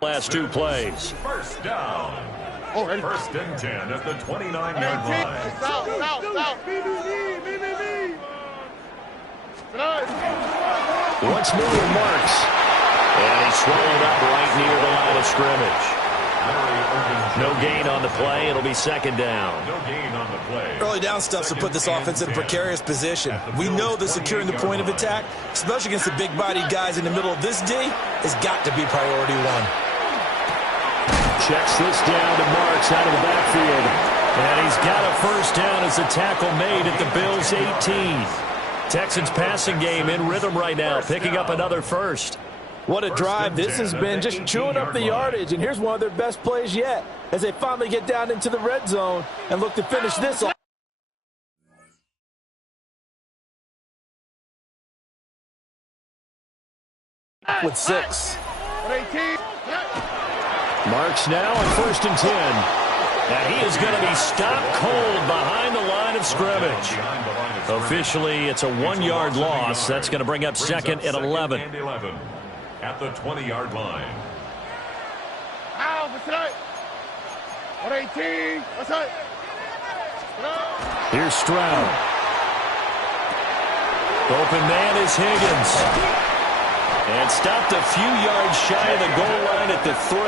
Last two plays. First down. First and 10 at the 29-yard line. Once more, Marks. And he's swallowed up right near the line of scrimmage. No gain on the play. It'll be second down. No gain on the play. Early down stuff to put this offense in a precarious position. We know that securing the point of attack, especially against the big-bodied guys in the middle of this D, has got to be priority one. Checks this down to Marks out of the backfield. And he's got a first down as the tackle made at the Bills' 18. Texans passing game in rhythm right now, picking up another first. What a drive this has been, just chewing up the yardage. And here's one of their best plays yet as they finally get down into the red zone and look to finish this off. With 6. Marks now on first and 10. And he is going to be stopped cold behind the line of scrimmage. Officially, it's a 1-yard loss. That's going to bring up second and 11. At the 20-yard line. Here's Stroud. Open man is Higgins. And stopped a few yards shy of the goal line at the 3.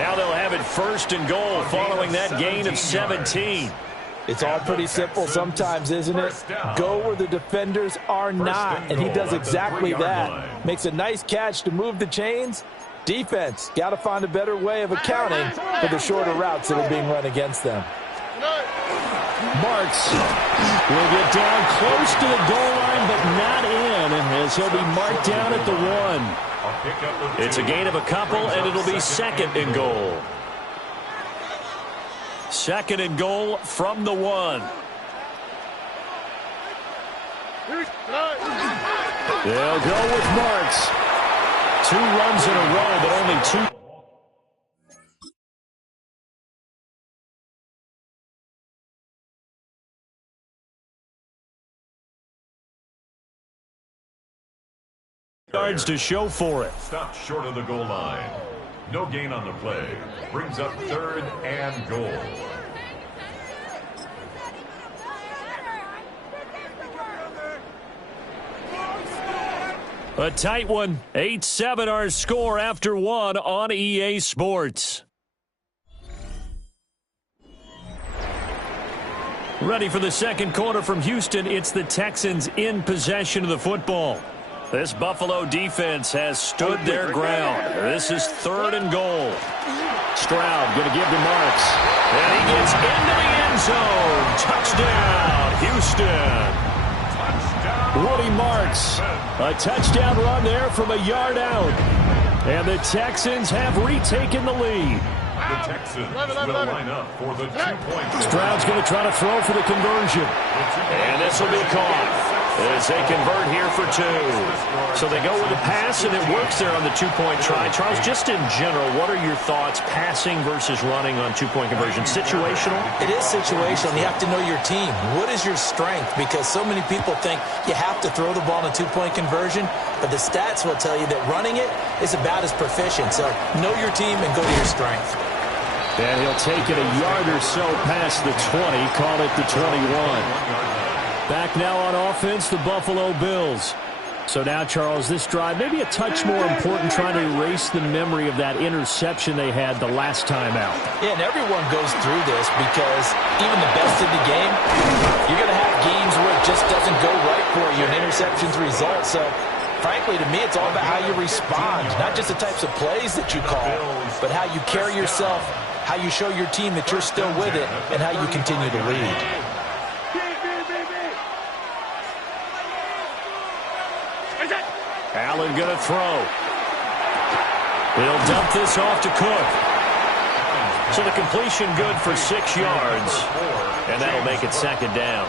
Now they'll have it first and goal following that gain of 17. It's all pretty simple sometimes, isn't it? Go where the defenders are not, and he does exactly that. Makes a nice catch to move the chains. Defense, got to find a better way of accounting for the shorter routes that are being run against them. Marks will get down close to the goal line, but not in, as he'll be marked down at the 1. It's a gain of a couple, and it'll be second and goal. Second and goal from the 1. They'll go with Marks. 2 runs in a row, but only 2. Yards to show for it. Stopped short of the goal line. No gain on the play. Brings up third and goal. A tight one. 8-7 our score after 1 on EA Sports. Ready for the second quarter from Houston. It's the Texans in possession of the football. This Buffalo defense has stood their ground. This is third and goal. Stroud going to give to Marks. And he gets into the end zone. Touchdown, Houston. Woody Marks. A touchdown run there from a yard out. And the Texans have retaken the lead. The Texans will line up for the 2-point. Stroud's going to try to throw for the conversion. And this will be caught as they convert here for 2. So they go with a pass, and it works there on the 2-point try. Charles, just in general, what are your thoughts passing versus running on 2-point conversion? Situational? It is situational. You have to know your team. What is your strength? Because so many people think you have to throw the ball in a 2-point conversion, but the stats will tell you that running it is about as proficient. So know your team and go to your strength. And he'll take it a yard or so past the 20, call it the 21. Back now on offense, the Buffalo Bills. So now, Charles, this drive maybe a touch more important, trying to erase the memory of that interception they had the last time out. Yeah, and everyone goes through this because even the best in the game, you're going to have games where it just doesn't go right for you, and interceptions result. So, frankly, to me, it's all about how you respond, not just the types of plays that you call, but how you carry yourself, how you show your team that you're still with it, and how you continue to lead. Allen going to throw. He'll dump this off to Cook. So the completion good for 6 yards. And that'll make it second down.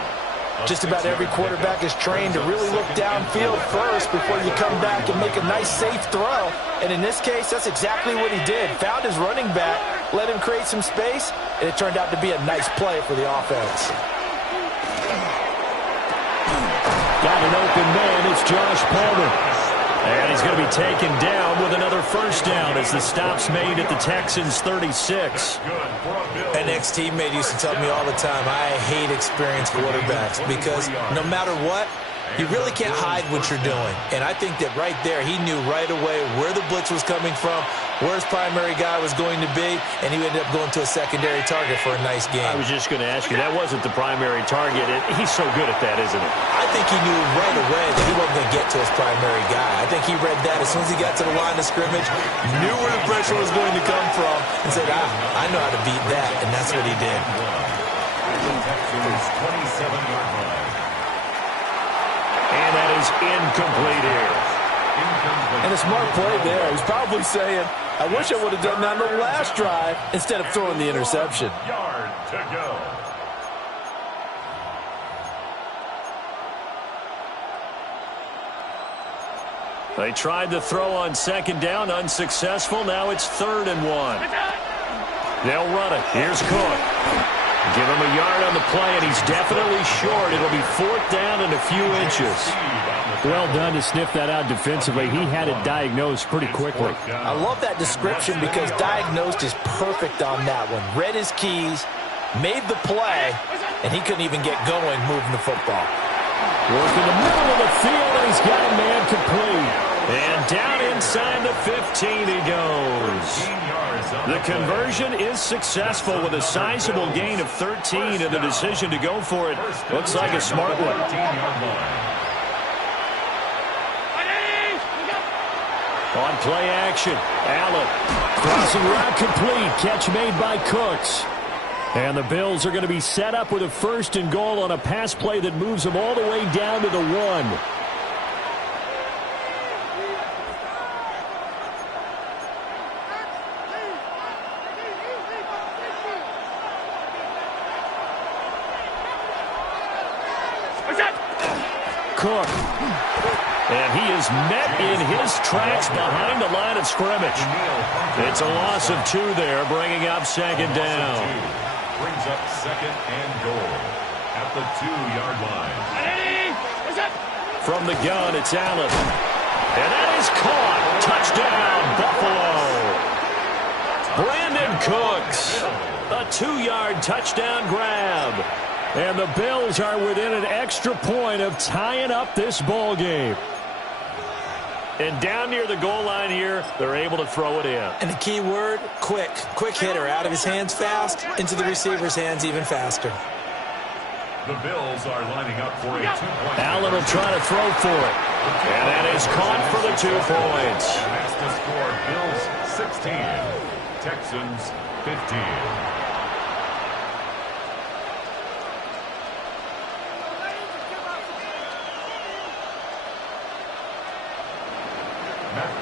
Just about every quarterback is trained to really look downfield first before you come back and make a nice, safe throw. And in this case, that's exactly what he did. Found his running back, let him create some space, and it turned out to be a nice play for the offense. Got an open man. It's Josh Palmer. And he's going to be taken down with another first down as the stop's made at the Texans' 36. An ex-teammate used to tell me all the time, I hate experienced quarterbacks because no matter what, you really can't hide what you're doing. And I think that right there, he knew right away where the blitz was coming from, where his primary guy was going to be, and he ended up going to a secondary target for a nice game. I was just going to ask you, that wasn't the primary target. He's so good at that, isn't he? I think he knew right away that he wasn't going to get to his primary guy. I think he read that as soon as he got to the line of scrimmage, knew where the pressure was going to come from, and said, I know how to beat that, and that's what he did. And that is incomplete here. And a smart play there. He's probably saying, I wish I would have done that on the last drive instead of throwing the interception. Yard to go. They tried to throw on second down, unsuccessful. Now it's 3rd and 1. They'll run it. Here's Cook. Give him a yard on the play, and he's definitely short. It'll be 4th down and a few inches. Well done to sniff that out defensively. He had it diagnosed pretty quickly. I love that description because diagnosed is perfect on that one. Read his keys, made the play, and he couldn't even get going moving the football. Working the middle of the field, and he's got a man complete. And down inside the 15 he goes. The conversion is successful with a sizable gain of 13, and the decision to go for it looks like a smart one. On play action, Allen. Crossing route complete. Catch made by Cooks. And the Bills are going to be set up with a 1st and goal on a pass play that moves them all the way down to the 1. Cook. And he is met in his tracks behind the line of scrimmage. It's a loss of 2 there, bringing up 2nd down. Brings up 2nd and goal at the 2-yard line. From the gun, it's Allen. And that is caught. Touchdown, Buffalo. Brandon Cooks. A 2-yard touchdown grab. And the Bills are within an extra point of tying up this ball game. And down near the goal line here, they're able to throw it in. And the key word, quick. Quick hitter. Out of his hands fast, into the receiver's hands even faster. The Bills are lining up for a 2-point. Allen will try to throw for it. And that is caught for the 2 points. That's the score. Bills 16, Texans 15.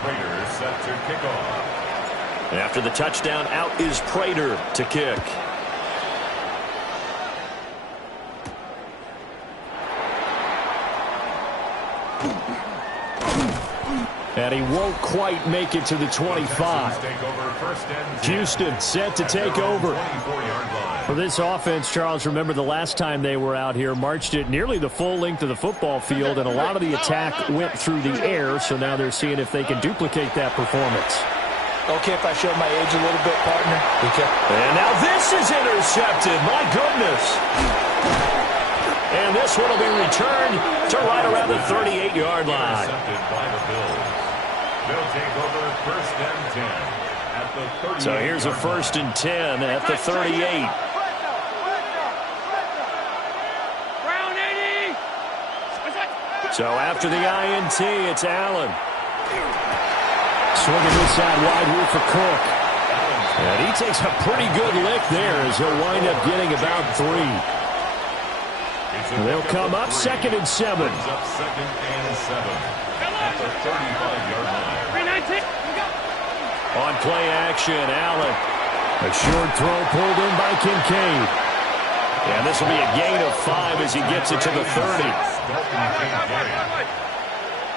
Prater set to kick off. After the touchdown, out is Prater to kick. And he won't quite make it to the 25. Houston set to take over. For this offense, Charles, remember the last time they were out here, marched it nearly the full length of the football field, and a lot of the attack went through the air, so now they're seeing if they can duplicate that performance. Okay, if I show my age a little bit, partner. And now this is intercepted. My goodness. And this one will be returned to right around the 38-yard line. They'll take over 1st and 10 at the 38. So here's a 1st and 10 at the 38. So after the INT, it's Allen. Swinging this side wide here for Cook. And he takes a pretty good lick there as he'll wind up getting about 3. They'll come up 2nd and 7. Up 2nd and 7 at the 35-yard line. On play action, Allen. A short throw pulled in by Kincaid. And this will be a gain of 5 as he gets it to the 30.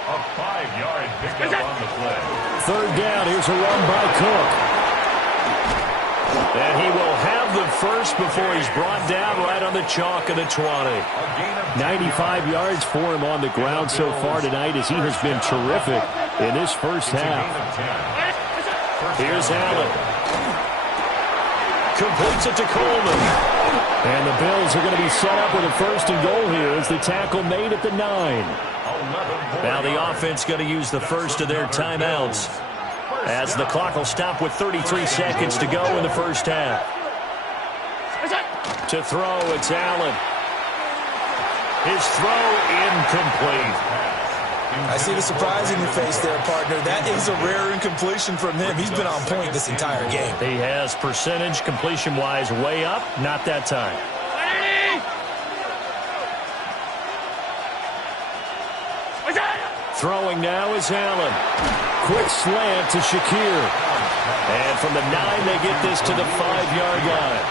A 5-yard pickup on the play. 3rd down. Here's a run by Cook. And he will have the first before he's brought down right on the chalk of the 20. 95 yards for him on the ground so far tonight as he has been terrific. in this first half. Here's Allen. Completes it to Coleman. And the Bills are going to be set up with a first and goal here as the tackle made at the 9. Now the offense going to use the first of their timeouts as the clock will stop with 33 seconds to go in the first half. To throw, it's Allen. His throw incomplete. I see the surprise in your face there, partner. That is a rare incompletion from him. He's been on point this entire game. He has percentage completion-wise way up. Not that time. Throwing now is Allen. Quick slant to Shakir. And from the 9, they get this to the 5-yard line.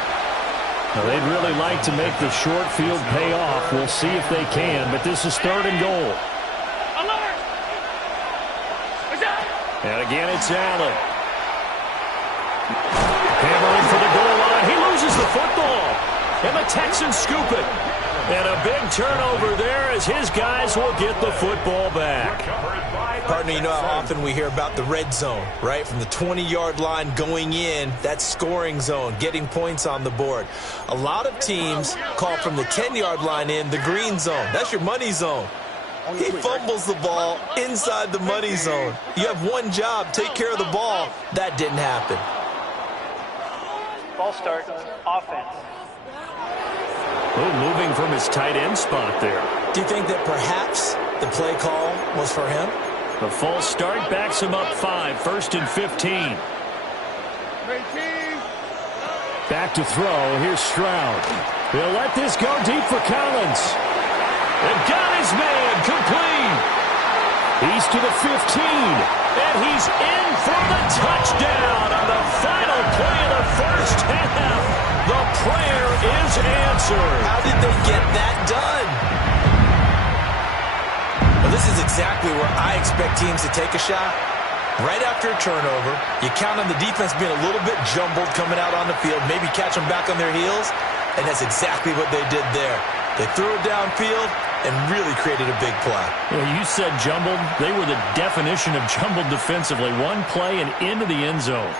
Now, they'd really like to make the short field pay off. We'll see if they can, but this is 3rd and goal. And again, it's Allen. Hammering for the goal line. He loses the football. And the Texans scoop it. And a big turnover there as his guys will get the football back. Partner, you know how often we hear about the red zone, right? From the 20-yard line going in, that scoring zone, getting points on the board. A lot of teams call from the 10-yard line in the green zone. That's your money zone. He fumbles the ball inside the money zone. You have one job, take care of the ball. That didn't happen. Ball start, offense. Oh, moving from his tight end spot there. Do you think that perhaps the play call was for him? The false start backs him up 5, 1st and 15. Back to throw. Here's Stroud. They'll let this go deep for Collins. And got his man complete. He's to the 15. And he's in for the touchdown on the final play of the first half. The prayer is answered. How did they get that done? Well, this is exactly where I expect teams to take a shot. Right after a turnover, you count on the defense being a little bit jumbled coming out on the field, maybe catch them back on their heels, and that's exactly what they did there. They threw it downfield and really created a big play. You said jumbled. They were the definition of jumbled defensively. One play and into the end zone.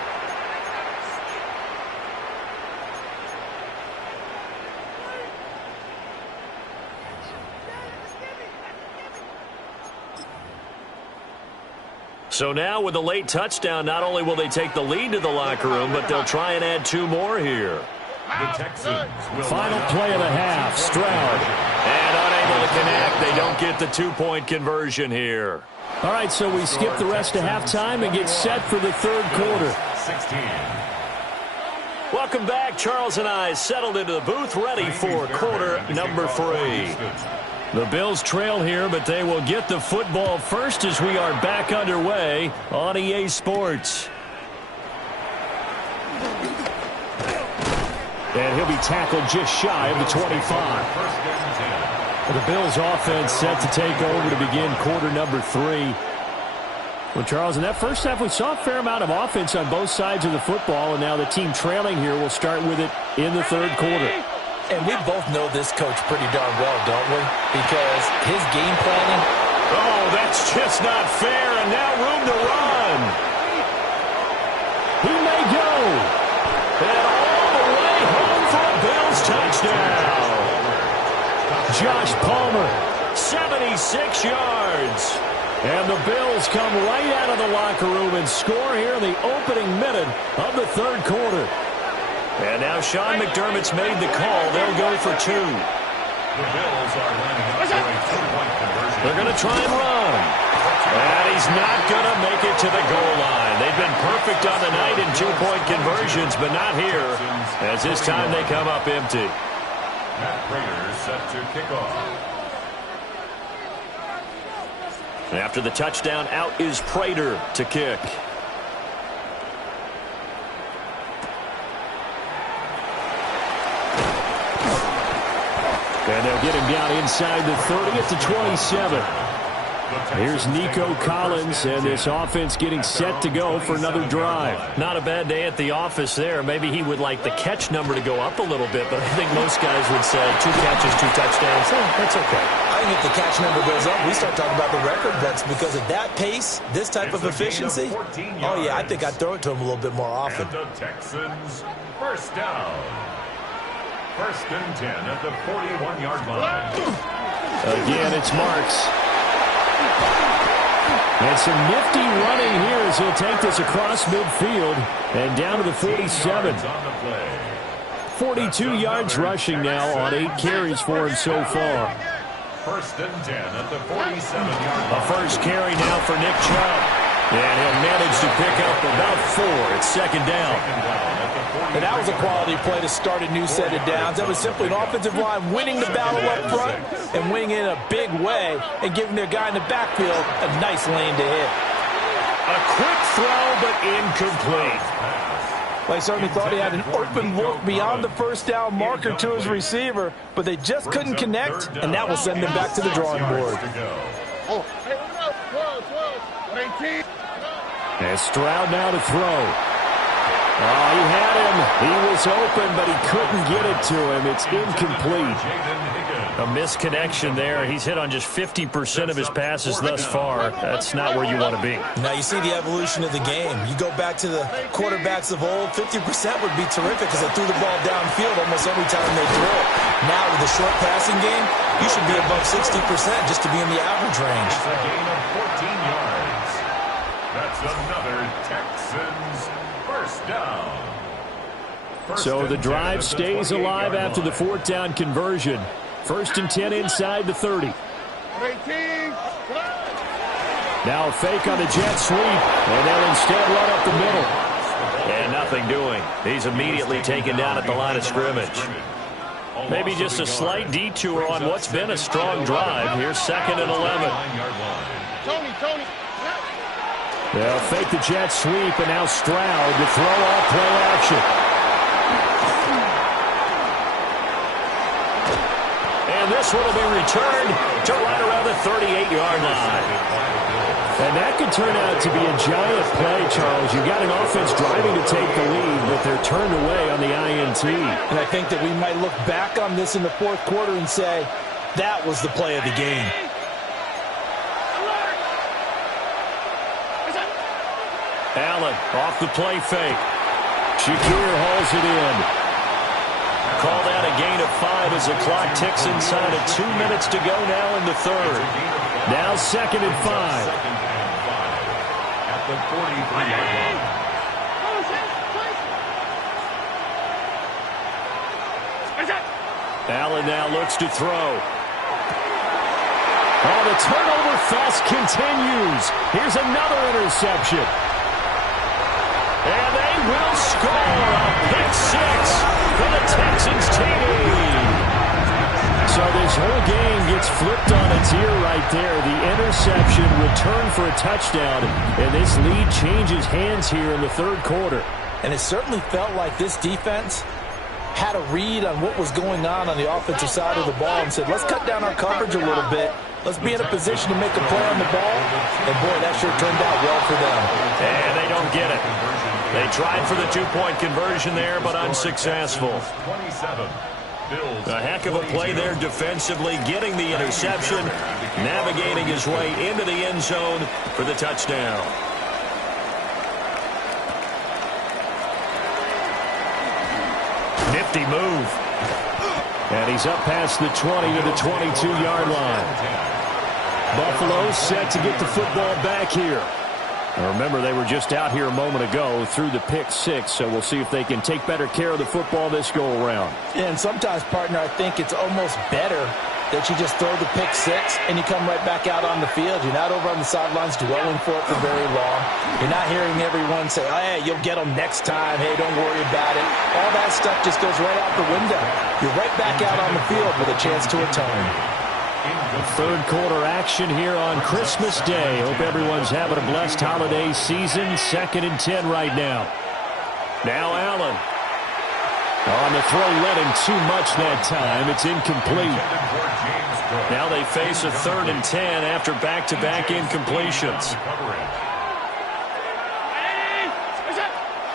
So now with the late touchdown, not only will they take the lead to the locker room, but they'll try and add 2 more here. The Texans will Final play of the half. Stroud. And unable to connect. They don't get the 2-point conversion here. All right, so we skip the rest of halftime and get set for the 3rd quarter. 16. Welcome back. Charles and I settled into the booth ready for quarter number 3. The Bills trail here, but they will get the football first as we are back underway on EA Sports. And he'll be tackled just shy of the 25. The Bills offense set to take over to begin quarter number 3. Well, Charles, in that first half, we saw a fair amount of offense on both sides of the football, and now the team trailing here will start with it in the 3rd quarter. And we both know this coach pretty darn well, don't we? Because his game planning... Oh, that's just not fair, and now room to run. He may go. And all the way home for a Bills touchdown. Josh Palmer. 76 yards. And the Bills come right out of the locker room and score here in the opening minute of the 3rd quarter. And now Sean McDermott's made the call. They'll go for 2. The Bills are lining up for a 2-point conversion. They're going to try and run. And he's not going to make it to the goal line. They've been perfect on the night in 2-point conversions, but not here, as this time they come up empty. Matt Prater set to kick off. After the touchdown, out is Prater to kick. And they'll get him down inside the 30 at the 27. Here's Nico Collins, and this offense getting set to go for another drive. Not a bad day at the office there. Maybe he would like the catch number to go up a little bit, but I think most guys would say 2 catches, 2 touchdowns. That's okay. I I think if the catch number goes up, we start talking about the record books because at that pace, this type of efficiency, oh, yeah, I think I'd throw it to him a little bit more often. And the Texans, first down. First and 10 at the 41-yard line. Again, it's Marks. And some nifty running here as he'll take this across midfield and down to the 47. 42 yards rushing now on 8 carries for him so far. First and 10 at the 47-yard line. A first carry now for Nick Chubb. And he'll manage to pick up about 4. It's second down. And that was a quality play to start a new set of downs. That was simply an offensive line winning the battle up front and winning in a big way and giving their guy in the backfield a nice lane to hit. A quick throw, but incomplete. Well, he certainly thought he had an open look beyond the first down marker to his receiver, but they just couldn't connect, and that will send them back to the drawing board. And Stroud now to throw. Oh, he had him. He was open, but he couldn't get it to him. It's incomplete. A misconnection there. He's hit on just 50% of his passes thus far. That's not where you want to be. Now, you see the evolution of the game. You go back to the quarterbacks of old, 50% would be terrific because they threw the ball downfield almost every time they threw it. Now, with the short passing game, you should be above 60% just to be in the average range. It's a gain of 14 yards. That's another Texans first down. So the drive stays alive after the 4th down conversion. First and 10 inside the 30. Now a fake on the jet sweep, and they'll instead run up the middle. And nothing doing. He's immediately taken down at the line of scrimmage. Maybe just a slight detour on what's been a strong drive. Here's second and 11. They'll fake the jet sweep, and now Stroud to throw off play action. And this one will be returned to right around the 38-yard line. And that could turn out to be a giant play, Charles. You've got an offense driving to take the lead, but they're turned away on the INT. And I think that we might look back on this in the 4th quarter and say, that was the play of the game. Allen off the play fake. Shakir hauls it in. Called out a gain of 5 as the clock ticks inside of 2 minutes to go now in the 3rd. Now second and 5. At the 43-yard line. Allen now looks to throw. Oh, the turnover fest continues. Here's another interception. And they will score a pick 6 for the Texans team. So this whole game gets flipped on its ear right there. The interception returned for a touchdown, and this lead changes hands here in the 3rd quarter. And it certainly felt like this defense had a read on what was going on the offensive side of the ball and said, let's cut down our coverage a little bit. Let's be in a position to make a play on the ball. And, boy, that sure turned out well for them. And they don't get it. They tried for the 2-point conversion there, but unsuccessful. A heck of a play there defensively, getting the interception, navigating his way into the end zone for the touchdown. Nifty move. And he's up past the 20 to the 22-yard line. Buffalo set to get the football back here. Now remember, they were just out here a moment ago through the pick 6, so we'll see if they can take better care of the football this go-around. And sometimes, partner, I think it's almost better that you just throw the pick 6 and you come right back out on the field. You're not over on the sidelines dwelling for it for very long. You're not hearing everyone say, oh, hey, you'll get them next time. Hey, don't worry about it. All that stuff just goes right out the window. You're right back out on the field with a chance to atone. 3rd quarter action here on Christmas Day. Hope everyone's having a blessed holiday season. 2nd and 10 right now. Now Allen. On the throw, led him too much that time. It's incomplete. Now they face a 3rd and 10 after back-to-back incompletions.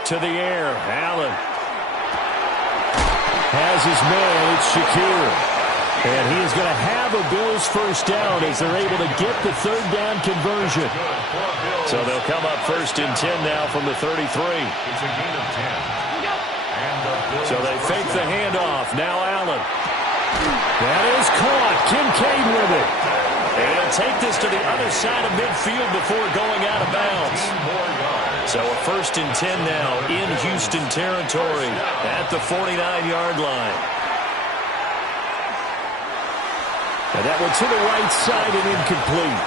To the air, Allen. Has his man, it's Shakir. And he is going to have a Bills first down as they're able to get the third down conversion. So they'll come up 1st and 10 now from the 33. It's a gain of 10. So they fake the handoff. Now Allen. That is caught. Kincaid with it. And he'll take this to the other side of midfield before going out of bounds. So a 1st and 10 now in Houston territory at the 49-yard line. And that one to the right side and incomplete.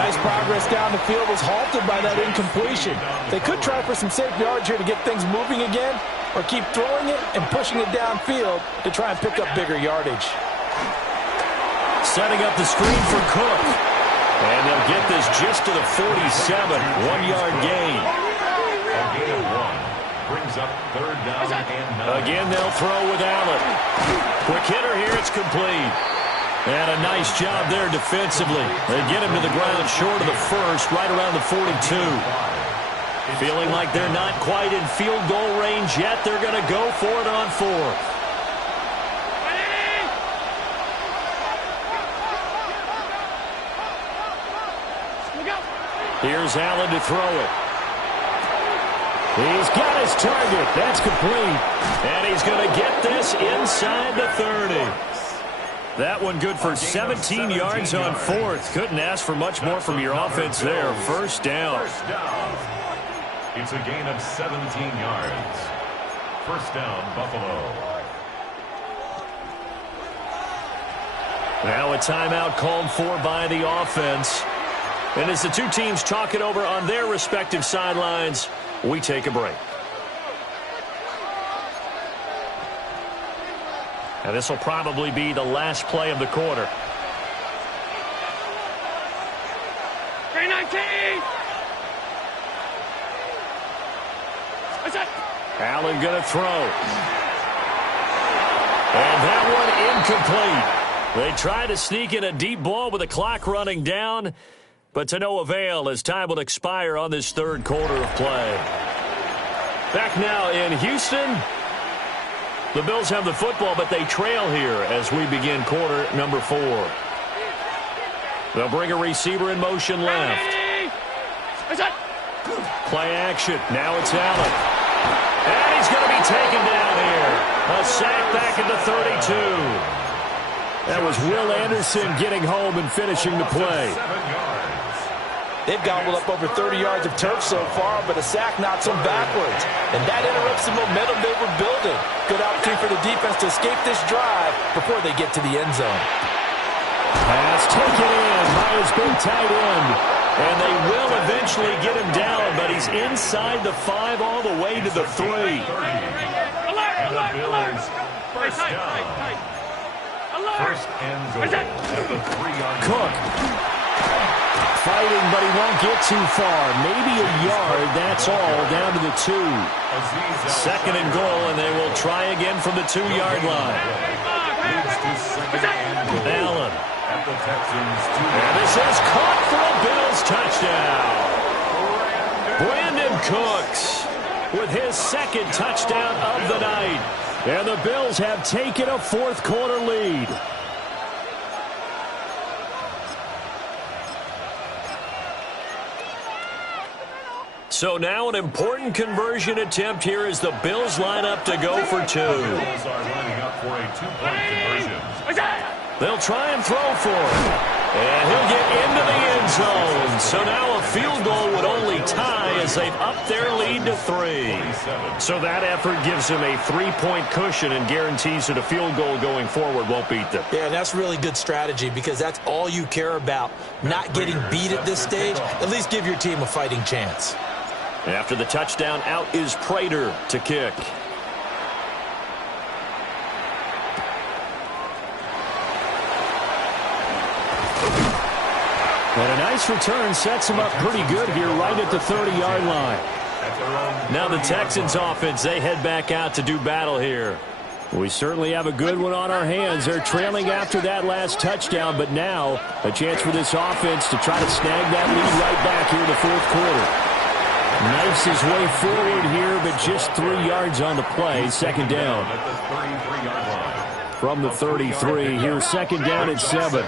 Nice progress down the field was halted by that incompletion. They could try for some safe yards here to get things moving again, or keep throwing it and pushing it downfield to try and pick up bigger yardage. Setting up the screen for Cook. And they'll get this just to the 47, 1-yard gain. A gain of 1 brings up 3rd down and 9. Again, they'll throw with Allen. Quick hitter here, it's complete. And a nice job there defensively. They get him to the ground short of the 1st, right around the 42. Feeling like they're not quite in field goal range yet. They're going to go for it on 4th. Here's Allen to throw it. He's got his target. That's complete. And he's going to get this inside the 30. That one good for 17 yards on 4th. Couldn't ask for much more from your offense there. First down. It's a gain of 17 yards. First down, Buffalo. Now a timeout called for by the offense. And as the two teams talk it over on their respective sidelines, we take a break. And this will probably be the last play of the quarter. 319. Allen going to throw. And that one incomplete. They try to sneak in a deep ball with the clock running down, but to no avail as time will expire on this 3rd quarter of play. Back now in Houston. The Bills have the football, but they trail here as we begin quarter number 4. They'll bring a receiver in motion left. Play action. Now it's Allen. And he's going to be taken down here. A sack back at the 32. That was Will Anderson getting home and finishing the play. They've gobbled up over 30 yards of turf so far, but a sack knocks them backwards. And that interrupts the momentum they were building. Good opportunity for the defense to escape this drive before they get to the end zone. Pass taken in by his big tight end. And they will eventually get him down, but he's inside the 5 all the way to the 3. And the Bills first down. First and goal at the 3-yard line. Cook. Fighting, but he won't get too far. Maybe a yard, that's all, down to the 2. 2nd and goal, and they will try again from the 2-yard line. Leads to 2nd and goal. Allen. At the Texans. And this is caught for a Bills touchdown. Brandon Cooks with his 2nd touchdown of the night. And the Bills have taken a 4th quarter lead. So now an important conversion attempt here as the Bills line up to go for 2. Bills are lining up for a 2-point conversion. They'll try and throw for it. And he'll get into the end zone. So now a field goal would only tie as they've upped their lead to 3. So that effort gives them a 3-point cushion and guarantees that a field goal going forward won't beat them. Yeah, and that's really good strategy because that's all you care about. Not getting beat at this stage. At least give your team a fighting chance. After the touchdown, out is Prater to kick. And a nice return sets him up pretty good here right at the 30-yard line. Now the Texans offense, they head back out to do battle here. We certainly have a good one on our hands. They're trailing after that last touchdown, but now a chance for this offense to try to snag that lead right back here in the 4th quarter. Knifes his way forward here, but just 3 yards on the play. 2nd down. from the 33. Here's second down and 7.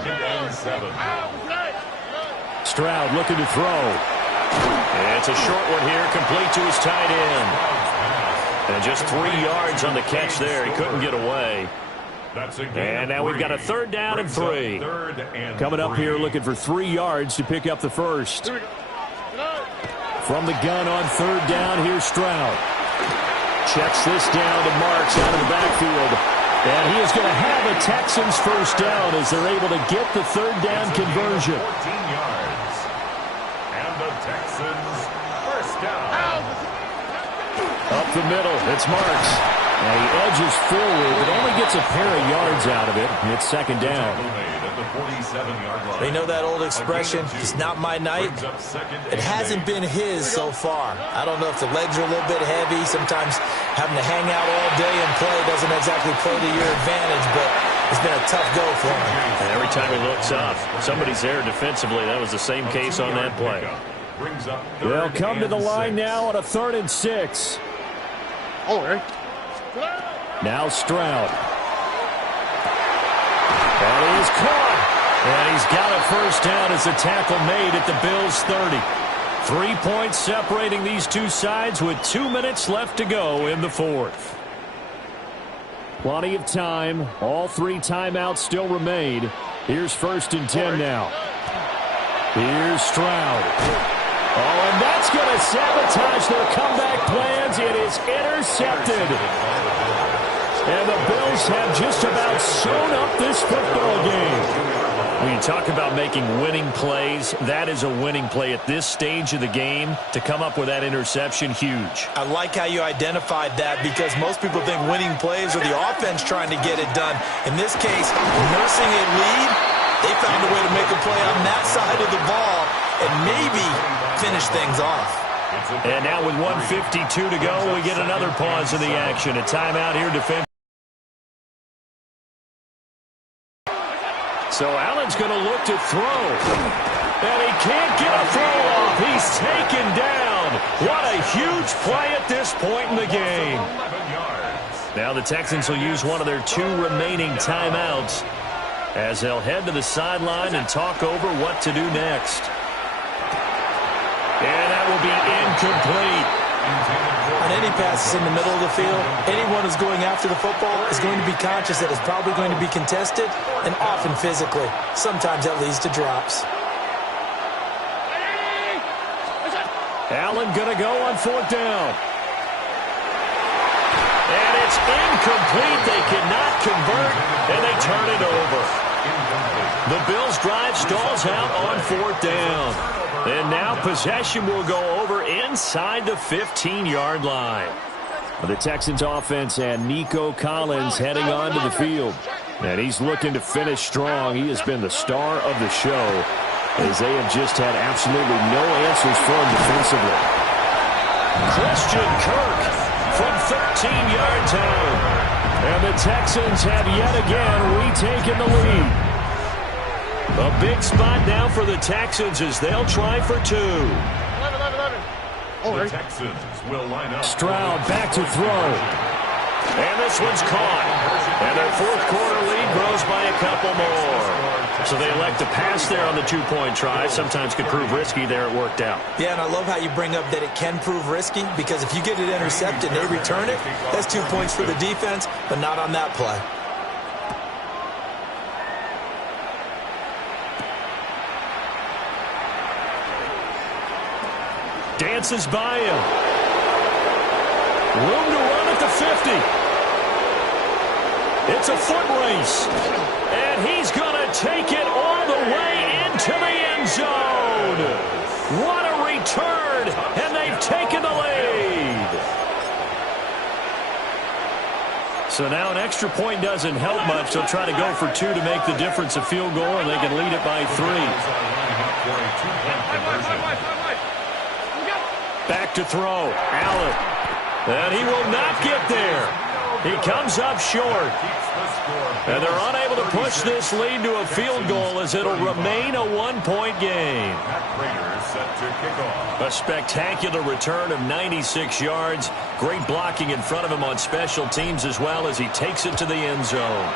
Stroud looking to throw. And it's a short one here, complete to his tight end. And just 3 yards on the catch there. He couldn't get away. And now we've got a third down and 3. Coming up here looking for 3 yards to pick up the first. From the gun on third down, here's Stroud. Checks this down to Marks out of the backfield. And he is going to have a Texans first down as they're able to get the third down conversion. 14 yards. And the Texans first down. Up the middle, it's Marks. Now he edges forward, but only gets a pair of yards out of it. It's second down. They know that old expression, it's not my night. It hasn't been his so far. I don't know if the legs are a little bit heavy. Sometimes having to hang out all day and play doesn't exactly play to your advantage, but it's been a tough go for him. And every time he looks up, somebody's there defensively. That was the same case on that play. They'll come to the line now on a 3rd and 6. Now Stroud. That is caught. And he's got a first down as a tackle made at the Bills' 30. 3 points separating these two sides with 2 minutes left to go in the fourth. Plenty of time. All 3 timeouts still remain. Here's 1st and 10 now. Here's Stroud. Oh, and that's going to sabotage their comeback plans. It is intercepted. And the Bills have just about sewn up this football game. When you talk about making winning plays, that is a winning play at this stage of the game. To come up with that interception, huge. I like how you identified that because most people think winning plays are the offense trying to get it done. In this case, nursing a lead, they found a way to make a play on that side of the ball and maybe finish things off. And now with 1:52 to go, we get another pause in the action. A timeout here defense. So Allen's going to look to throw. And he can't get a throw off. He's taken down. What a huge play at this point in the game. Now the Texans will use one of their 2 remaining timeouts as they'll head to the sideline and talk over what to do next. And that will be incomplete. On any passes in the middle of the field, anyone who's going after the football is going to be conscious that it's probably going to be contested and often physically. Sometimes that leads to drops. Allen going to go on 4th down. And it's incomplete. They cannot convert, and they turn it over. The Bills' drive stalls out on 4th down. And now possession will go over inside the 15-yard line. The Texans offense and Nico Collins heading onto the field. And he's looking to finish strong. He has been the star of the show as they have just had absolutely no answers for him defensively. Christian Kirk from 13 yards out. And the Texans have yet again retaken the lead. A big spot now for the Texans as they'll try for 2. The Texans will line up. Stroud back to throw. And this one's caught. And their 4th quarter lead grows by a couple more. So they elect to pass there on the 2-point try. Sometimes could prove risky. There it worked out. Yeah, and I love how you bring up that it can prove risky because if you get it intercepted and they return it, that's 2 points for the defense, but not on that play. Dances by him. Room to run at the 50. It's a foot race. And he's going to take it all the way into the end zone. What a return. And they've taken the lead. So now an extra point doesn't help much. They'll try to go for 2 to make the difference a field goal, and they can lead it by 3. Back to throw. Allen. And he will not get there. He comes up short. And they're unable to push this lead to a field goal as it'll remain a 1-point game. A spectacular return of 96 yards. Great blocking in front of him on special teams as well as he takes it to the end zone.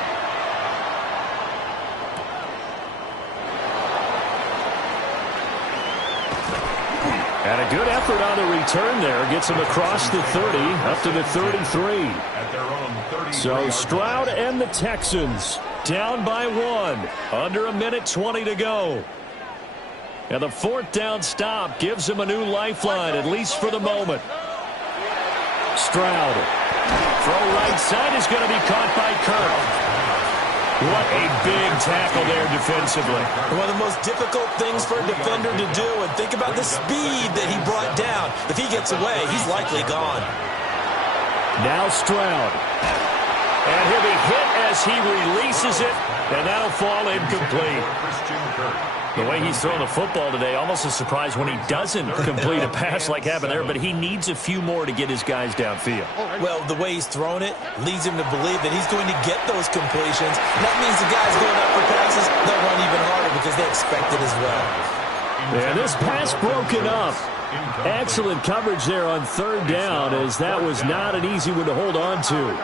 Good effort on the return there. Gets him across the 30, up to the 33. So Stroud and the Texans down by 1. Under a minute 20 to go. And the fourth down stop gives him a new lifeline, at least for the moment. Stroud. Throw right side is going to be caught by Kirk. What a big tackle there defensively. One of the most difficult things for a defender to do, and think about the speed that he brought down. If he gets away, he's likely gone. Now Stroud. And he'll be hit as he releases it, and that'll fall incomplete. The way he's throwing the football today, almost a surprise when he doesn't complete a pass like happened there, but he needs a few more to get his guys downfield. Well, the way he's throwing it leads him to believe that he's going to get those completions. And that means the guys going up for passes, they'll run even harder because they expect it as well. And this pass broken up. Excellent coverage there on third down, as that was not an easy one to hold on to.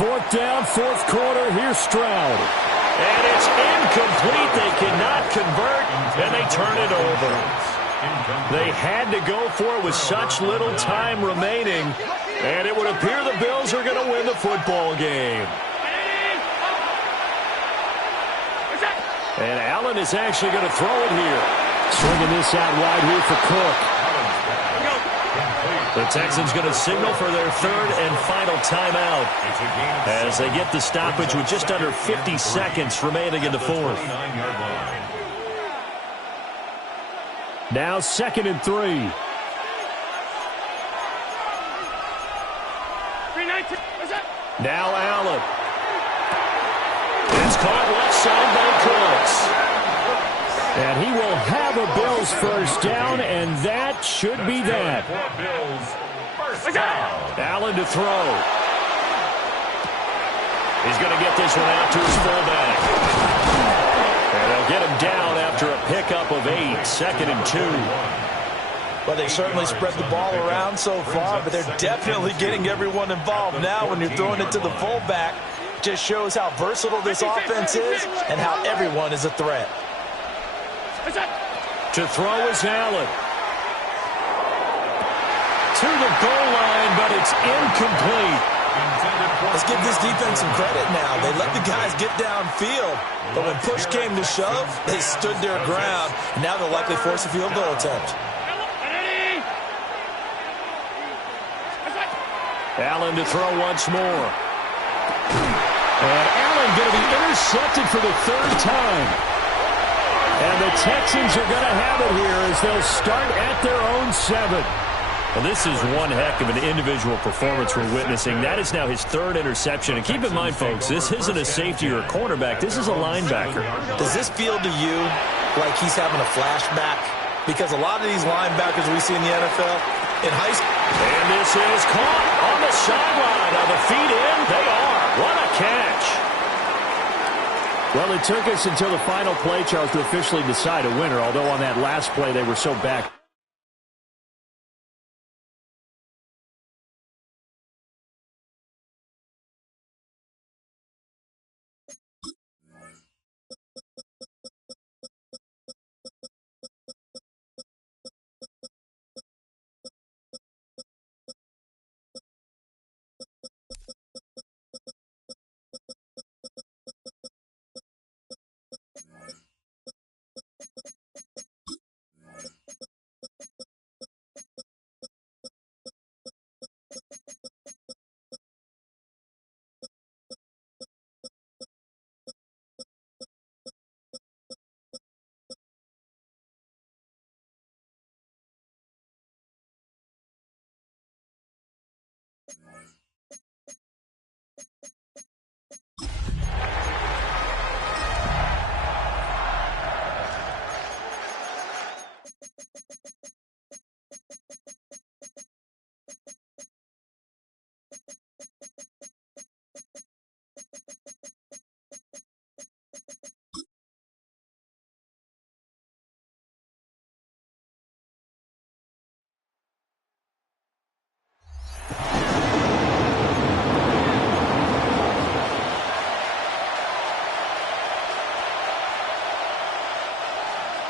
Fourth down, fourth quarter. Here's Stroud. And it's incomplete. They cannot convert, and they turn it over. They had to go for it with such little time remaining, and it would appear the Bills are going to win the football game. And Allen is actually going to throw it here. Swinging this out wide here for Cook. The Texans going to signal for their third and final timeout as they get the stoppage with just under 50 seconds remaining in the fourth. Now 2nd and 3. Now Allen. It's caught left side by Cooks. And he will have a Bills first down, and that should be that. Allen to throw. He's going to get this one out to his fullback. And they'll get him down after a pickup of 8, 2nd and 2. Well, they certainly spread the ball around so far, but they're definitely getting everyone involved now when you're throwing it to the fullback. Just shows how versatile this offense is and how everyone is a threat. To throw is Allen. To the goal line, but it's incomplete. Let's give this defense some credit now. They let the guys get downfield, but when push came to shove, they stood their ground. Now they'll likely force a field goal attempt. Allen to throw once more. And Allen going to be intercepted for the third time. And the Texans are going to have it here as they'll start at their own 7. Well, this is one heck of an individual performance we're witnessing. That is now his third interception. And keep in mind, folks, this isn't a safety or a cornerback. This is a linebacker. Does this feel to you like he's having a flashback? Because a lot of these linebackers we see in the NFL, in high school. And this is caught on the sideline. Are the feet in? They are. What a catch. Well, it took us until the final play, Charles, to officially decide a winner, although on that last play they were so back.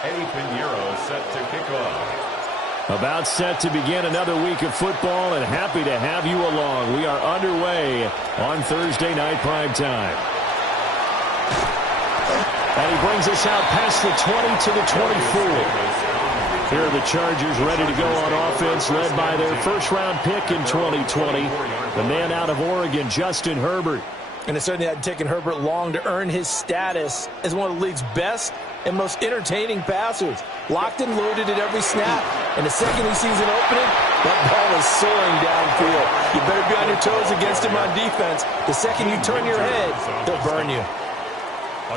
Eddie Pinheiro set to kick off. About set to begin another week of football, and happy to have you along. We are underway on Thursday night primetime. And he brings us out past the 20 to the 24. Here are the Chargers ready to go on offense, led by their first-round pick in 2020, the man out of Oregon, Justin Herbert. And it certainly hadn't taken Herbert long to earn his status as one of the league's best and most entertaining passers. Locked and loaded at every snap. And the second he sees an opening, that ball is soaring downfield. You better be on your toes against him on defense. The second you turn your head, they'll burn you.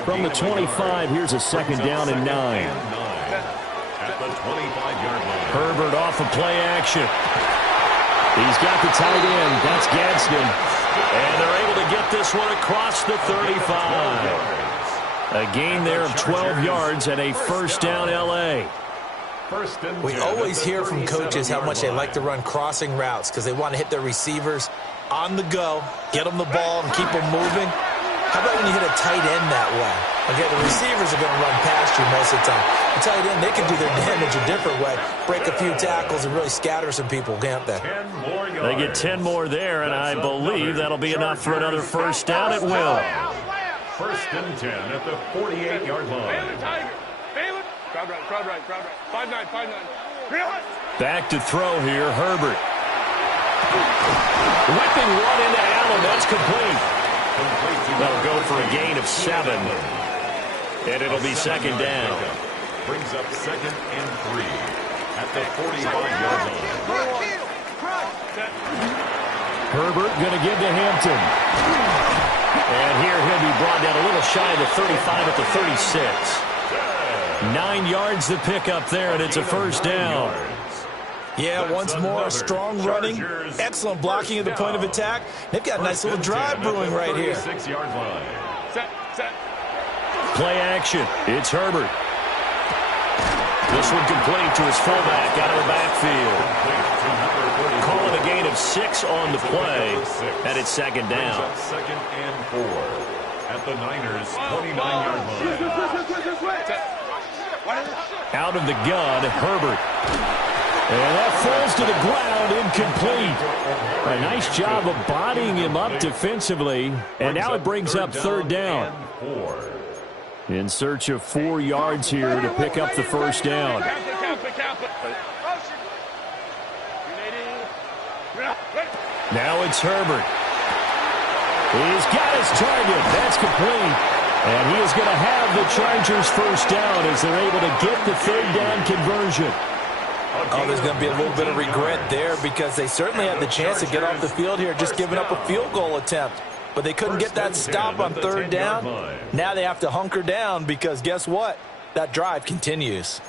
From the 25, here's a second down and 9. At the 25-yard line. Herbert off of play action. He's got the tight end. That's Gadsden. And they're able to get this one across the 35. A gain there of 12 yards and a first down L.A. We always hear from coaches how much they like to run crossing routes because they want to hit their receivers on the go, get them the ball, and keep them moving. How about when you hit a tight end that way? Okay, the receivers are going to run past you most of the time. The tight end, they can do their damage a different way, break a few tackles and really scatter some people, can't they? They get 10 more there, and I believe that'll be enough for another first down. It will. First and 10 at the 48-yard line. Crowd right. 5-9. Back to throw here, Herbert. Whipping one into Allen. That's complete. That'll go for a gain of 7. And it'll be second down. Brings up second and 3 at the 45-yard line. Herbert going to give to Hampton. And here he'll be brought down a little shy of the 35 at the 36. 9 yards to pick up there, and it's a first down. Yeah, once more, strong running, excellent blocking at the point of attack. They've got a nice little drive brewing right here. Play action. It's Herbert. This one complete to his fullback out of the backfield. Calling a gain of 6 on the play, and it's second down. Second and 4 at the Niners' 29-yard line. Out of the gun, Herbert. And that falls to the ground, incomplete. A nice job of bodying him up defensively, and now it brings up third down. In search of 4 yards here to pick up the first down. Now it's Herbert. He's got his target. That's complete. And he is going to have the Chargers first down as they're able to get the third down conversion. Oh, there's going to be a little bit of regret there because they certainly had the chance to get off the field here, just giving up a field goal attempt. But they couldn't get that stop on third down. Now they have to hunker down because guess what? That drive continues.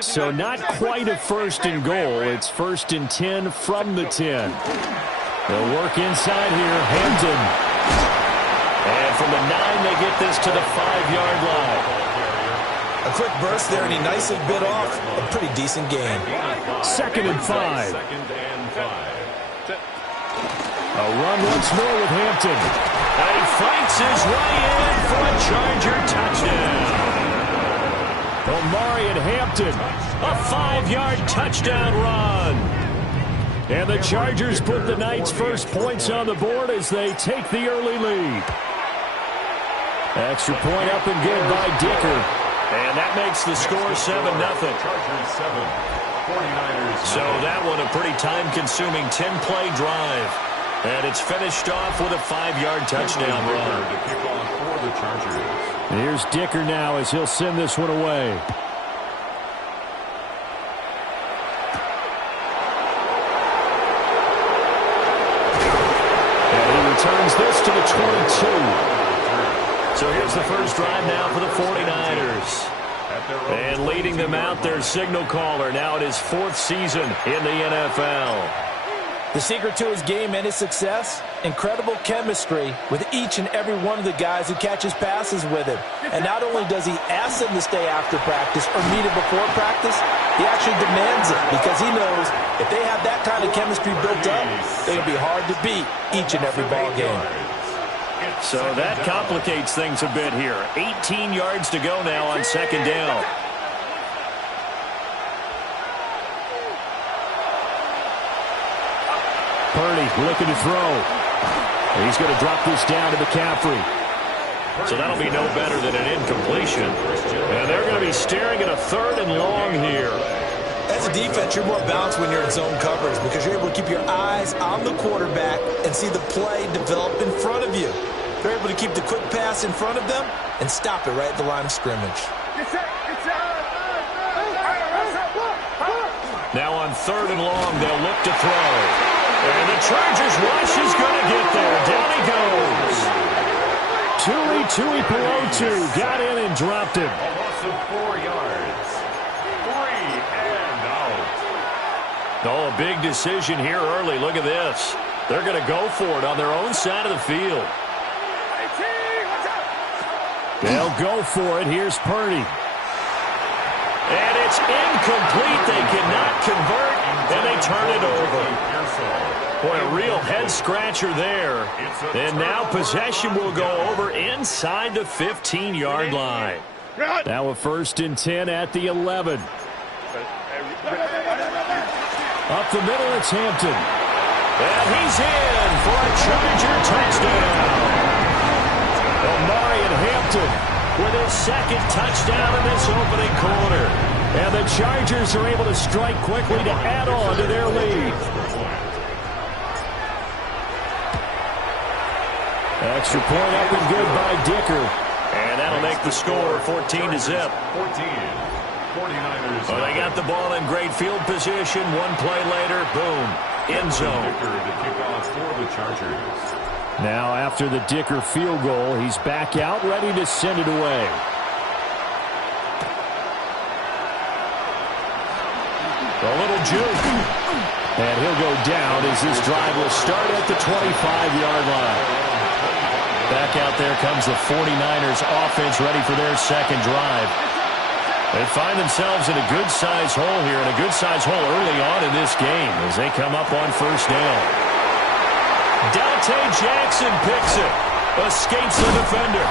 So not quite a first and goal. It's first and 10 from the 10. They'll work inside here. Hampton. And from the 9, they get this to the 5-yard line. A quick burst there, and he nicely bit off a pretty decent gain. Second and 5. A run once more with Hampton. And he fights his way in for a Charger touchdown. Omarion Hampton, a 5-yard touchdown run. And the Chargers put the Knights' first points on the board as they take the early lead. Extra point up and good by Dicker. And that makes the score 7-0. Chargers 7, 49ers. So that one a pretty time-consuming 10-play drive. And it's finished off with a 5-yard touchdown run. To kick off for the Chargers. Here's Dicker now as he'll send this one away. And he returns this to the 22. So here's the first drive now for the 49ers. And leading them out, their signal caller now in his 4th season in the NFL. The secret to his game and his success, incredible chemistry with each and every one of the guys who catches passes with him. And not only does he ask them to stay after practice or meet him before practice, he actually demands it because he knows if they have that kind of chemistry built up, they're going to be hard to beat each and every ball game. So that complicates things a bit here. 18 yards to go now on second down. Purdy looking to throw. He's going to drop this down to McCaffrey. So that'll be no better than an incompletion. And they're going to be staring at a 3rd and long here. As a defense, you're more balanced when you're in zone coverage because you're able to keep your eyes on the quarterback and see the play develop in front of you. They're able to keep the quick pass in front of them and stop it right at the line of scrimmage. Now on 3rd and long, they'll look to throw. And the Chargers rush is going to get there. Down he goes. Tui Pelotu got in and dropped him. A loss of 4 yards. 3 and out. Oh, a big decision here early. Look at this. They're going to go for it on their own side of the field. They'll go for it. Here's Purdy. And it's incomplete. They cannot convert, and they turn it over. Boy, a real head-scratcher there. And now possession will go over inside the 15-yard line. Now a 1st and 10 at the 11. Up the middle, it's Hampton. And he's in for a Charger touchdown. Omarion Hampton with his 2nd touchdown in this opening quarter. And the Chargers are able to strike quickly to add on to their lead. Extra point up and good by Dicker. And that'll make the score 14-0. 49ers. Well, they got the ball in great field position. One play later, boom, end zone. Dicker to kick off for the Chargers. Now after the Dicker field goal, he's back out, ready to send it away. A little juke. And he'll go down as this drive will start at the 25-yard line. Back out there comes the 49ers offense ready for their 2nd drive. They find themselves in a good-sized hole here, and a good-sized hole early on in this game as they come up on 1st down. Dante Jackson picks it. Escapes the defender.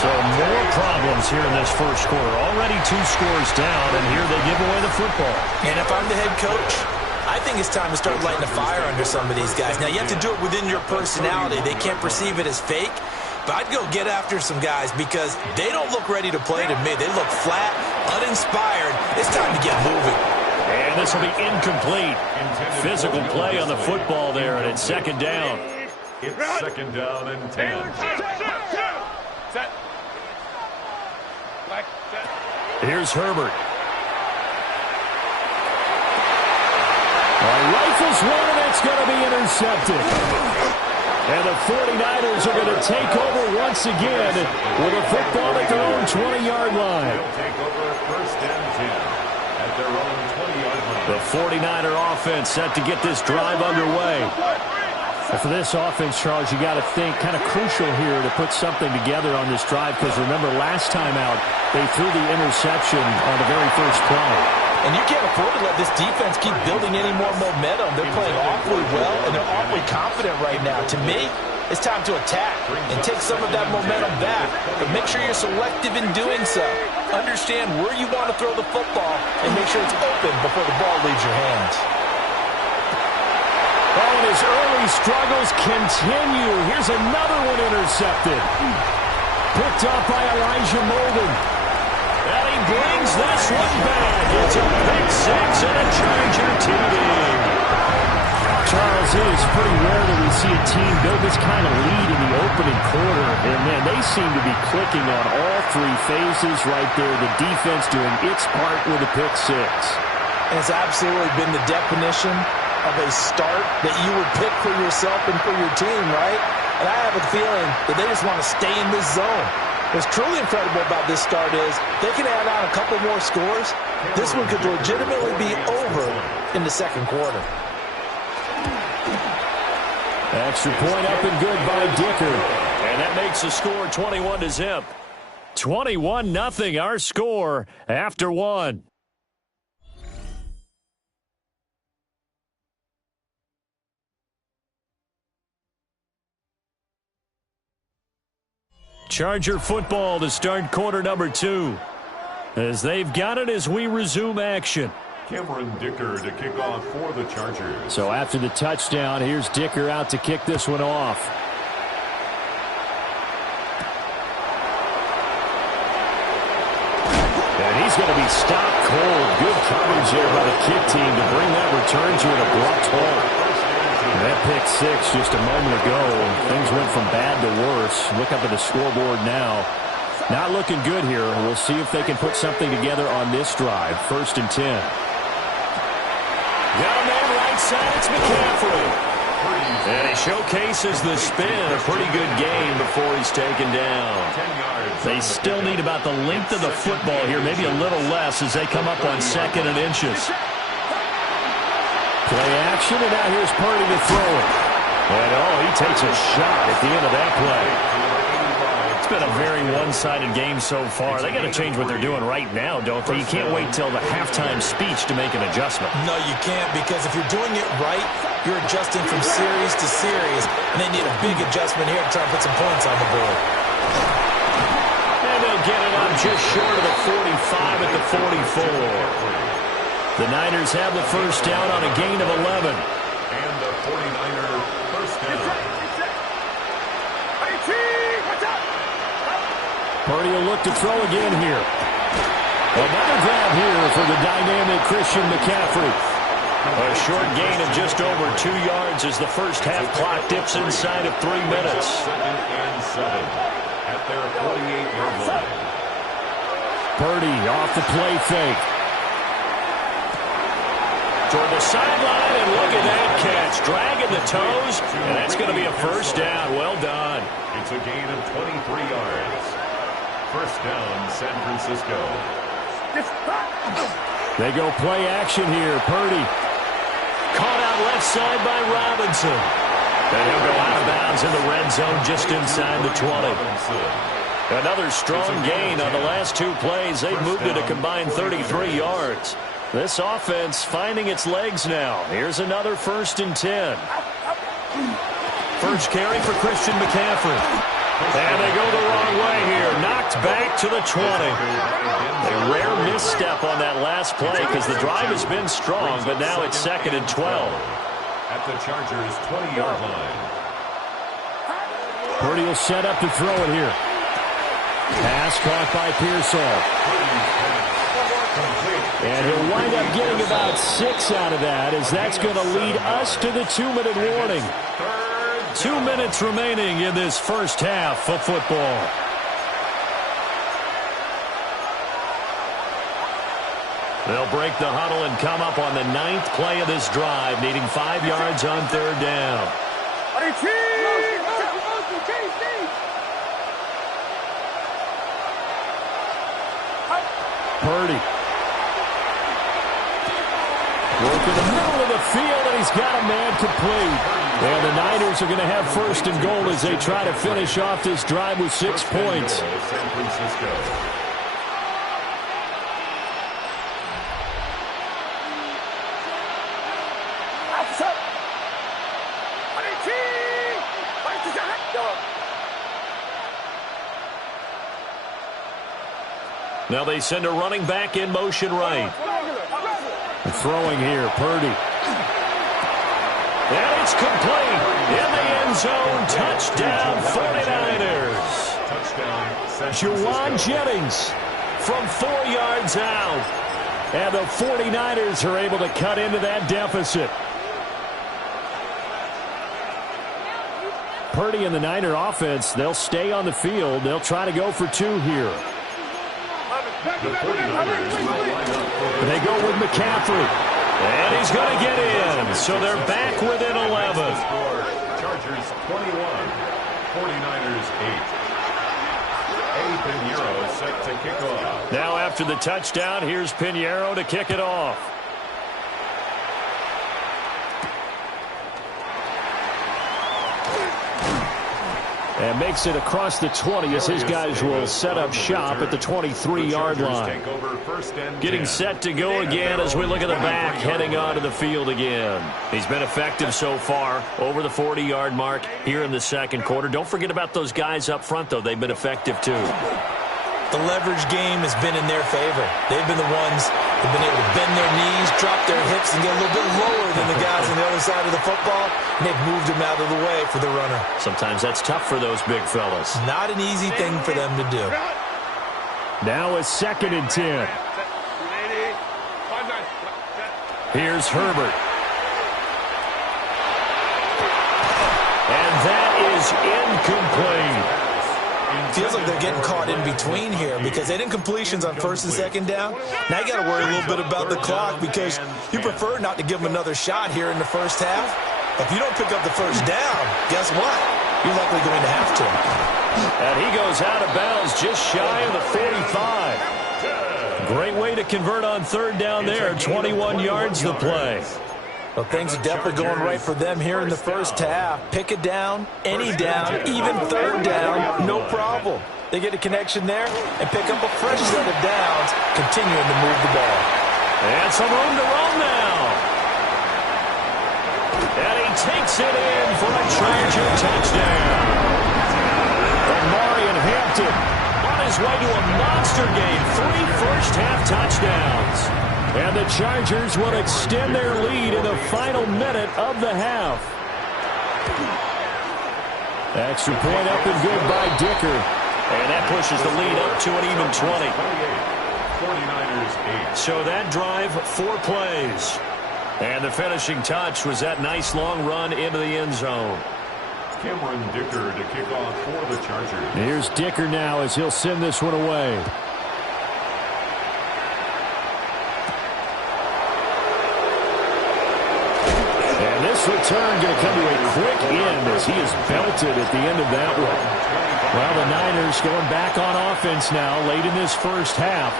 So more problems here in this 1st quarter. Already 2 scores down, and here they give away the football. And if I'm the head coach, I think it's time to start lighting a fire under some of these guys. Now, you have to do it within your personality. They can't perceive it as fake. But I'd go get after some guys because they don't look ready to play to me. They look flat, uninspired. It's time to get moving. And this will be incomplete. Physical play on the football there, and it's 2nd down. It's 2nd down and 10. Set. Here's Herbert. Rifles one, and it's going to be intercepted. And the 49ers are going to take over once again with a football at their own 20-yard line. They'll take over 1st and 10 at their own 20-yard line. The 49er offense set to get this drive underway. And for this offense, Charles, you got to think kind of crucial here to put something together on this drive because remember last time out they threw the interception on the very first play. And you can't afford to let this defense keep building any more momentum. They're playing awfully well, and they're awfully confident right now. To me, it's time to attack and take some of that momentum back. But make sure you're selective in doing so. Understand where you want to throw the football and make sure it's open before the ball leaves your hands. Oh, and his early struggles continue. Here's another one intercepted. Picked up by Elijah Molden. And he brings this one back. It's a pick 6 and a Charger TD. Charles, it is pretty rare that we see a team build this kind of lead in the opening quarter. And, man, they seem to be clicking on all 3 phases right there. The defense doing its part with a pick 6. And it's absolutely been the definition of a start that you would pick for yourself and for your team, right? And I have a feeling that they just want to stay in this zone. What's truly incredible about this start is they can add on a couple more scores. This one could legitimately be over in the 2nd quarter. Extra point up and good by Dicker. And that makes the score 21-0. 21-0 our score after 1. Charger football to start quarter number 2. As they've got it as we resume action. Cameron Dicker to kick off for the Chargers. So after the touchdown, here's Dicker out to kick this one off. And he's going to be stopped cold. Good coverage there by the kick team to bring that return to an abrupt halt. And that pick six just a moment ago. Things went from bad to worse. Look up at the scoreboard now. Not looking good here. We'll see if they can put something together on this drive. 1st and 10. Got a man right side. It's McCaffrey. And he showcases the spin. A pretty good game before he's taken down. They still need about the length of the football here, maybe a little less as they come up on 2nd and inches. Play action, and now here's Purdy to throw it. And he takes a shot at the end of that play. It's been a very one-sided game so far. They got to change what they're doing right now, don't they? You can't wait till the halftime speech to make an adjustment. No, you can't, because if you're doing it right, you're adjusting from series to series, and they need a big adjustment here to try and put some points on the board. And they'll get it up just short of the 45 at the 44. The Niners have the first down on a gain of 11. And the 49er first down. Purdy will look to throw again here. Another grab here for the dynamic Christian McCaffrey. A short gain of just over 2 yards as the first half clock dips inside of 3 minutes. 2nd and 7 at their 48-yard line. Purdy off the play fake. Toward the sideline, and look at that catch. Dragging the toes, and that's going to be a first down. Well done. It's a gain of 23 yards. First down, San Francisco. They go play action here. Purdy. Caught out left side by Robinson. And he'll go out of bounds in the red zone just inside the 20. Another strong gain on the last 2 plays. They've moved it a combined 33 yards. This offense finding its legs now. Here's another 1st and 10. First carry for Christian McCaffrey. And they go the wrong way here. Knocked back to the 20. A rare misstep on that last play because the drive has been strong, but now it's 2nd and 12. At the Chargers' 20-yard line. Purdy will set up to throw it here. Pass caught by Pearsall. And he'll wind up getting about 6 out of that, as that's going to lead us to the 2-minute warning. 2 minutes remaining in this first half of football. They'll break the huddle and come up on the 9th play of this drive, needing 5 yards on 3rd down. Purdy. Work in the middle of the field, and he's got a man complete. And the Niners are going to have 1st and goal as they try to finish off this drive with 6 points. San Francisco. Now they send a running back in motion right. Throwing here, Purdy. And it's complete. In the end zone. Touchdown, 49ers. Touchdown, Juwan Jennings from 4 yards out. And the 49ers are able to cut into that deficit. Purdy and the Niner offense, they'll stay on the field. They'll try to go for 2 here. The 49ers will line up. They go with McCaffrey. And he's going to get in. So they're back within 11. Chargers 21, 49ers 8. Pinheiro set to kick off. Now after the touchdown, here's Pinheiro to kick it off. And makes it across the 20 as his guys will set up shop at the 23-yard line. Getting set to go again as we look at the back heading onto the field again. He's been effective so far over the 40-yard mark here in the 2nd quarter. Don't forget about those guys up front, though. They've been effective, too. The leverage game has been in their favor. They've been the ones who've been able to bend their knees, drop their hips, and get a little bit lower than the guys on the other side of the football, and they've moved them out of the way for the runner. Sometimes that's tough for those big fellas. Not an easy thing for them to do. Now a 2nd and 10. Here's Herbert. And that is incomplete. Feels like they're getting caught in between here because they didn't completions on 1st and 2nd down. Now you got to worry a little bit about the clock because you prefer not to give them another shot here in the first half. If you don't pick up the first down, guess what? You're likely going to have to. And he goes out of bounds just shy of the 45. Great way to convert on 3rd down there. 21 yards the play. Well, things are definitely going right for them here in the first half. Pick a down, any down, even 3rd down, no problem. They get a connection there and pick up a fresh set of downs, continuing to move the ball. And some room to run now. And he takes it in for a Charger touchdown. And Marion Hampton on his way to a monster game. 3 first-half touchdowns. And the Chargers will extend their lead in the final minute of the half. Extra point up and good by Dicker. And that pushes the lead up to an even 20. 49ers 8. So that drive, 4 plays. And the finishing touch was that nice long run into the end zone. Cameron Dicker to kick off for the Chargers. Here's Dicker now as he'll send this one away. Return going to come to a quick end as he is belted at the end of that one. Well, the Niners going back on offense now late in this first half.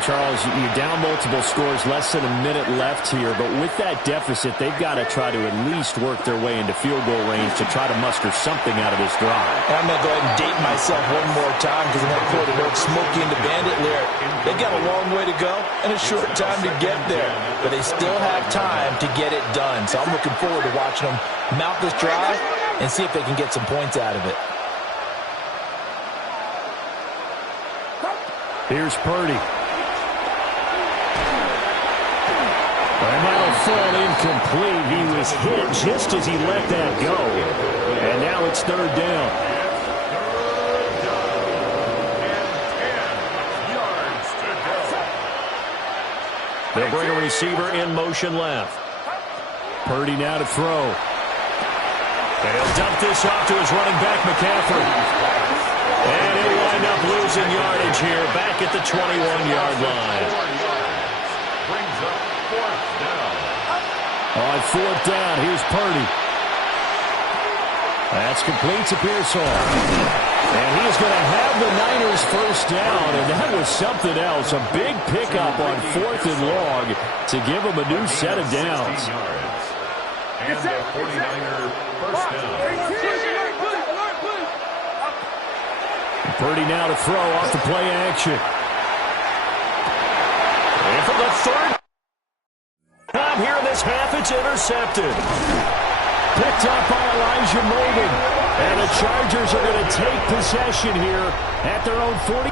Charles, you're down multiple scores, less than a minute left here, but with that deficit, they've got to try to at least work their way into field goal range to try to muster something out of this drive. I'm going to go ahead and date myself one more time because I'm going to quote an old Smokey and the Bandit lyric. They've got a long way to go and a short time to get there, but they still have time to get it done. So I'm looking forward to watching them mount this drive and see if they can get some points out of it. Here's Purdy. And that'll fall incomplete. He was hit just as he let that go. And now it's 3rd down. They'll bring a receiver in motion left. Purdy now to throw. And he'll dump this off to his running back, McCaffrey. And he'll wind up losing yardage here back at the 21-yard line. On 4th down, here's Purdy. That's complete to Pearsall. And he's going to have the Niners first down, and that was something else. A big pickup on 4th and long to give him a new set of downs. And the 49er first down. Purdy now to throw off the play action. And for the 3rd time here in this half, it's intercepted. Picked up by Elijah Molden. And the Chargers are going to take possession here at their own 40.